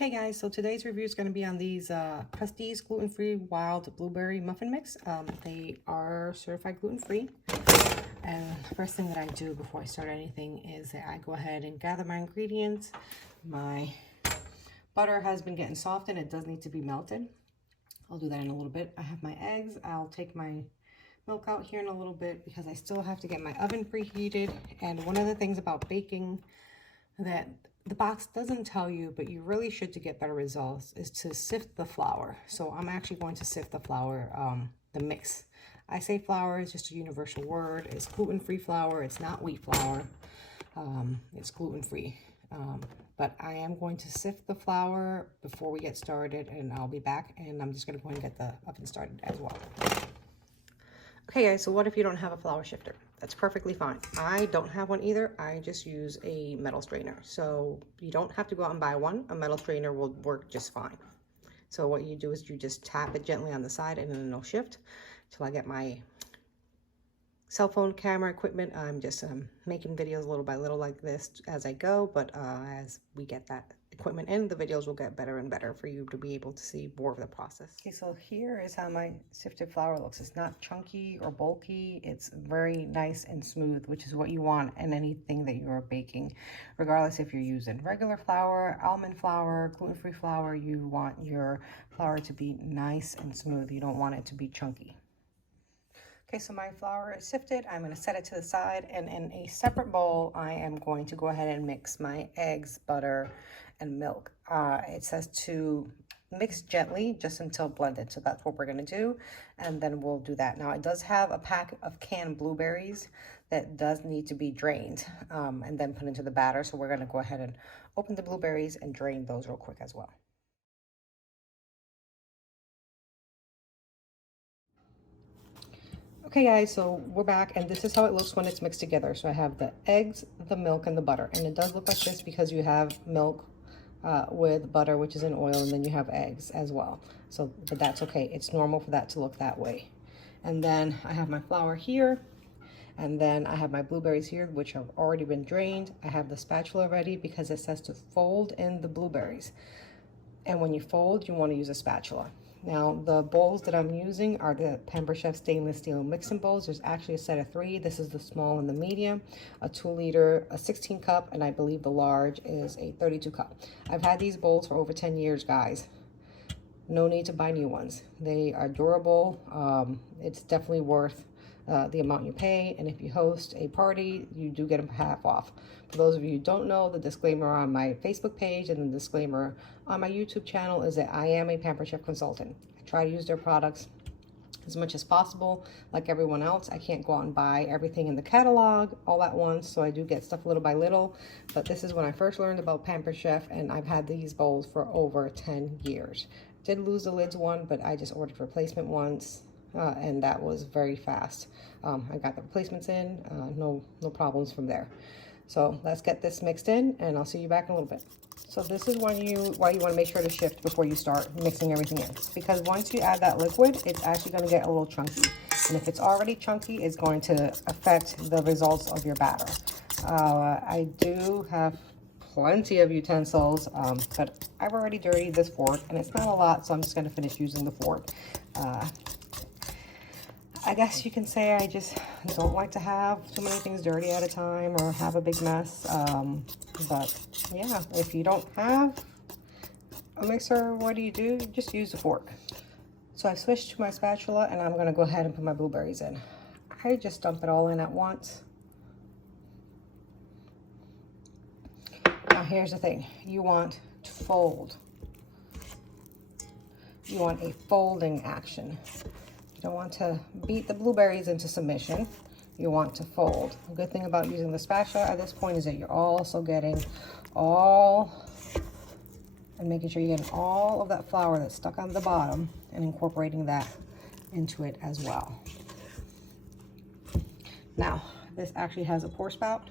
Okay guys, so today's review is going to be on these Krusteaz gluten-free wild blueberry muffin mix. They are certified gluten-free. And the first thing that I do before I start anything is that I go ahead and gather my ingredients. My butter has been getting soft and it does need to be melted. I'll do that in a little bit. I have my eggs. I'll take my milk out here in a little bit because I still have to get my oven preheated. And one of the things about baking that the box doesn't tell you, but you really should to get better results, is to sift the flour. So I'm actually going to sift the flour, the mix. I say flour is just a universal word. It's gluten-free flour. It's not wheat flour. It's gluten-free. But I am going to sift the flour before we get started, and I'll be back, and I'm just going to go ahead and get the oven started as well. Okay guys, so what if you don't have a flour shifter? That's perfectly fine. I don't have one either. I just use a metal strainer. So you don't have to go out and buy one. A metal strainer will work just fine. So what you do is you just tap it gently on the side and then it'll shift till I get my cell phone camera equipment. I'm just making videos little by little like this as I go, but as we get that equipment in, the videos will get better and better for you to be able to see more of the process. Okay, so here is how my sifted flour looks. It's not chunky or bulky. It's very nice and smooth, which is what you want in anything that you're baking. Regardless if you're using regular flour, almond flour, gluten-free flour, you want your flour to be nice and smooth. You don't want it to be chunky. Okay, so my flour is sifted. I'm going to set it to the side, and in a separate bowl, I am going to go ahead and mix my eggs, butter, and milk. It says to mix gently just until blended, so that's what we're going to do, and then we'll do that. Now, it does have a pack of canned blueberries that does need to be drained and then put into the batter, so we're going to go ahead and open the blueberries and drain those real quick as well. Okay guys, so we're back, and this is how it looks when it's mixed together. So I have the eggs, the milk, and the butter, and it does look like this because you have milk with butter, which is in oil, and then you have eggs as well. So, but that's okay. It's normal for that to look that way. And then I have my flour here, and then I have my blueberries here, which have already been drained. I have the spatula ready because it says to fold in the blueberries. And when you fold, you want to use a spatula. Now, the bowls that I'm using are the Pampered Chef stainless steel mixing bowls. There's actually a set of 3. This is the small and the medium, a 2 liter, a 16 cup, and I believe the large is a 32 cup. I've had these bowls for over 10 years, guys. No need to buy new ones. They are durable. It's definitely worth the amount you pay, and if you host a party, you do get them half off. For those of you who don't know, the disclaimer on my Facebook page and the disclaimer on my YouTube channel is that I am a Pampered Chef consultant. I try to use their products as much as possible. Like everyone else, I can't go out and buy everything in the catalog all at once, so I do get stuff little by little. But this is when I first learned about Pampered Chef, and I've had these bowls for over 10 years. Did lose the lids one, but I just ordered replacement ones. And that was very fast. I got the replacements in, no problems from there. So let's get this mixed in, and I'll see you back in a little bit. So this is why you want to make sure to shift before you start mixing everything in, because once you add that liquid, it's actually going to get a little chunky. And if it's already chunky, it's going to affect the results of your batter. I do have plenty of utensils, but I've already dirtied this fork, and it's not a lot, so I'm just going to finish using the fork. I guess you can say I just don't like to have too many things dirty at a time or have a big mess. But yeah, if you don't have a mixer, what do? You just use the fork. So I've switched to my spatula, and I'm going to go ahead and put my blueberries in. I just dump it all in at once. Now here's the thing. You want to fold. You want a folding action. You don't want to beat the blueberries into submission. You want to fold. The good thing about using the spatula at this point is that you're also getting making sure you're getting all of that flour that's stuck on the bottom and incorporating that into it as well. Now, this actually has a pour spout,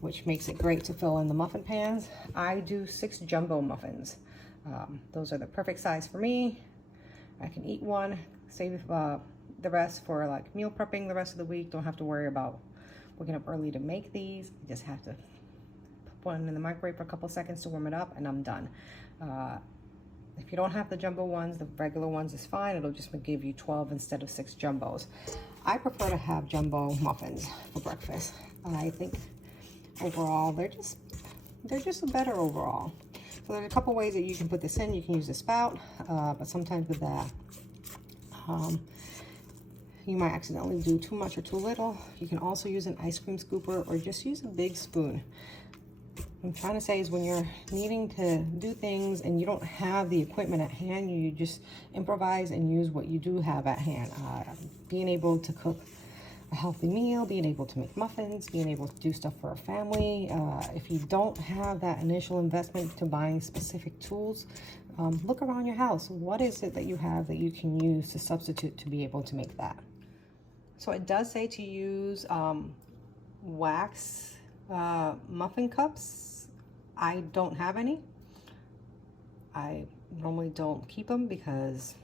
which makes it great to fill in the muffin pans. I do 6 jumbo muffins. Those are the perfect size for me. I can eat one, save the rest for like meal prepping the rest of the week. Don't have to worry about waking up early to make these. You just have to one in the microwave for a couple seconds to warm it up, and I'm done. If you don't have the jumbo ones, the regular ones is fine. It'll just give you 12 instead of 6 jumbos. I prefer to have jumbo muffins for breakfast. I think overall they're just better overall. So there's a couple ways that you can put this in. You can use a spout, but sometimes with that, you might accidentally do too much or too little. You can also use an ice cream scooper or just use a big spoon. What I'm trying to say is when you're needing to do things and you don't have the equipment at hand, you just improvise and use what you do have at hand. Being able to cook a healthy meal, being able to make muffins, being able to do stuff for a family. If you don't have that initial investment to buying specific tools, look around your house. What is it that you have that you can use to substitute to be able to make that? So it does say to use wax muffin cups. I don't have any. I normally don't keep them because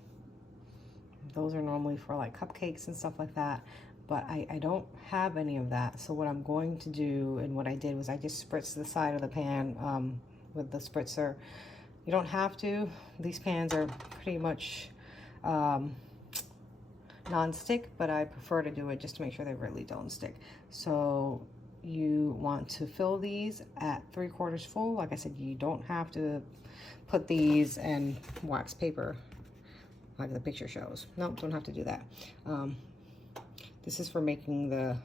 those are normally for like cupcakes and stuff like that. But I don't have any of that. So what I'm going to do, and what I did was I just spritzed the side of the pan with the spritzer. You don't have to. These pans are pretty much non-stick, but I prefer to do it just to make sure they really don't stick. So you want to fill these at 3/4 full. Like I said, you don't have to put these in wax paper like the picture shows. Nope, don't have to do that. This is for making the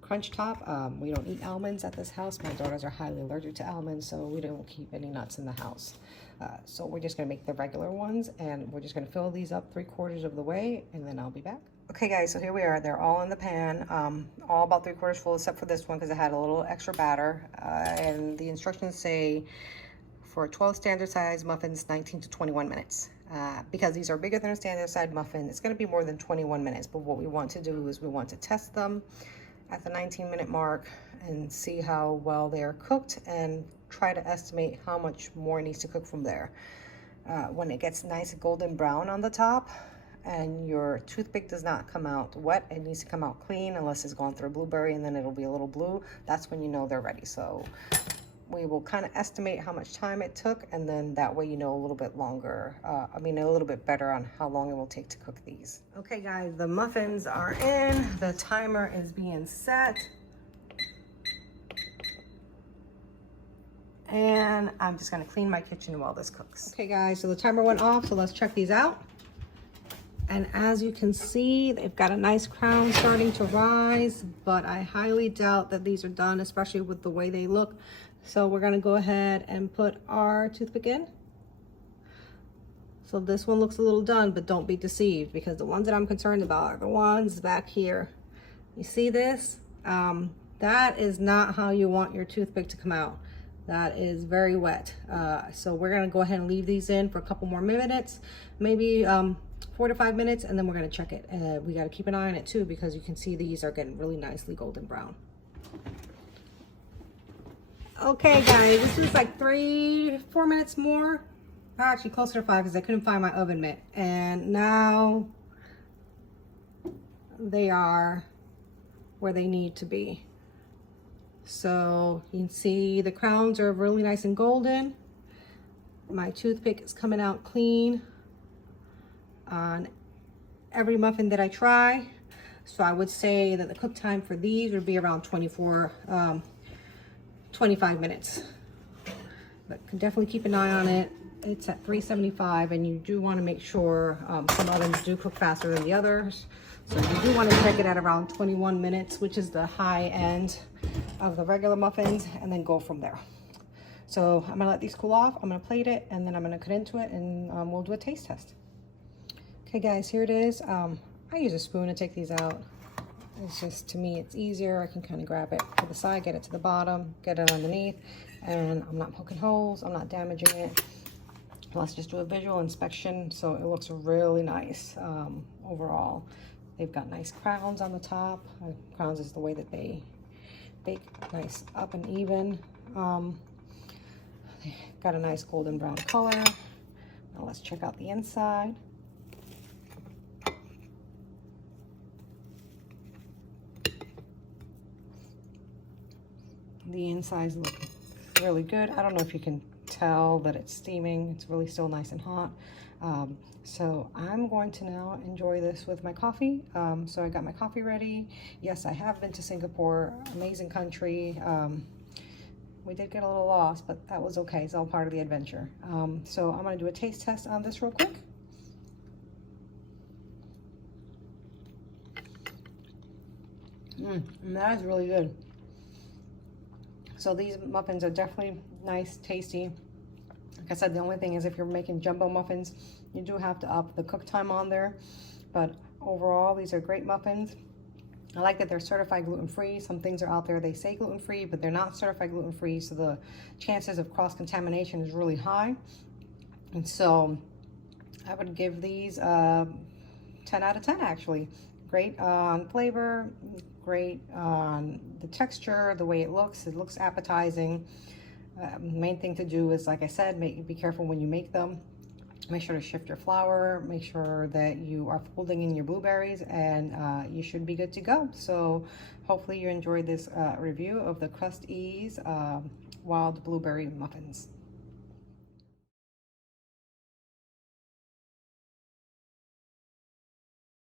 crunch top. We don't eat almonds at this house. My daughters are highly allergic to almonds, so we don't keep any nuts in the house. So we're just gonna make the regular ones, and we're just gonna fill these up 3/4 of the way, and then I'll be back. Okay guys, so here we are. They're all in the pan, all about 3/4 full, except for this one because it had a little extra batter. And the instructions say for 12 standard size muffins, 19 to 21 minutes. Because these are bigger than a standard size muffin, it's gonna be more than 21 minutes. But what we want to do is we want to test them at the 19-minute mark and see how well they are cooked and try to estimate how much more needs to cook from there. When it gets nice golden brown on the top and your toothpick does not come out wet, it needs to come out clean unless it's gone through a blueberry, and then it'll be a little blue. That's when you know they're ready. So we will kind of estimate how much time it took, and then that way you know a little bit longer, a little bit better on how long it will take to cook these. Okay guys, the muffins are in. The timer is being set. And I'm just gonna clean my kitchen while this cooks. Okay guys, so the timer went off, so let's check these out. And as you can see, they've got a nice crown starting to rise, but I highly doubt that these are done, especially with the way they look. So we're gonna go ahead and put our toothpick in. So this one looks a little done, but don't be deceived, because the ones that I'm concerned about are the ones back here. You see this? That is not how you want your toothpick to come out. That is very wet. So we're gonna go ahead and leave these in for a couple more minutes, maybe 4 to 5 minutes, and then we're gonna check it. We gotta keep an eye on it too, because you can see these are getting really nicely golden brown. Okay guys, this is like 3-4 minutes more. Actually closer to 5 because I couldn't find my oven mitt. And now they are where they need to be. So you can see the crowns are really nice and golden. My toothpick is coming out clean on every muffin that I try. So I would say that the cook time for these would be around 25 minutes. But can definitely keep an eye on it. It's at 375, and you do want to make sure some ovens do cook faster than the others. So you do want to check it at around 21 minutes, which is the high end of the regular muffins, and then go from there. So I'm gonna let these cool off. I'm gonna plate it, and then I'm gonna cut into it, and we'll do a taste test. Okay guys, here it is. I use a spoon to take these out. It's just, to me, it's easier. I can kind of grab it to the side, get it to the bottom, get it underneath, and I'm not poking holes, I'm not damaging it. Let's just do a visual inspection. So it looks really nice overall. They've got nice crowns on the top. Crowns is the way that they bake, nice up and even. They got a nice golden brown color. Now let's check out the inside. The insides look really good. I don't know if you can tell that it's steaming. It's really still nice and hot. So I'm going to now enjoy this with my coffee. So I got my coffee ready. Yes, I have been to Singapore, amazing country. We did get a little lost, but that was okay. It's all part of the adventure. So I'm gonna do a taste test on this real quick. And that is really good. So these muffins are definitely nice, tasty. Like I said, the only thing is if you're making jumbo muffins, you do have to up the cook time on there. But overall, these are great muffins. I like that they're certified gluten-free. Some things are out there, they say gluten-free, but they're not certified gluten-free, so the chances of cross-contamination is really high. And so I would give these 10 out of 10 actually. Great on flavor, great on the texture, the way it looks appetizing. Main thing to do is, like I said, be careful when you make them. Make sure to shift your flour, make sure that you are folding in your blueberries, and you should be good to go. So hopefully you enjoyed this review of the Krusteaz wild blueberry muffins.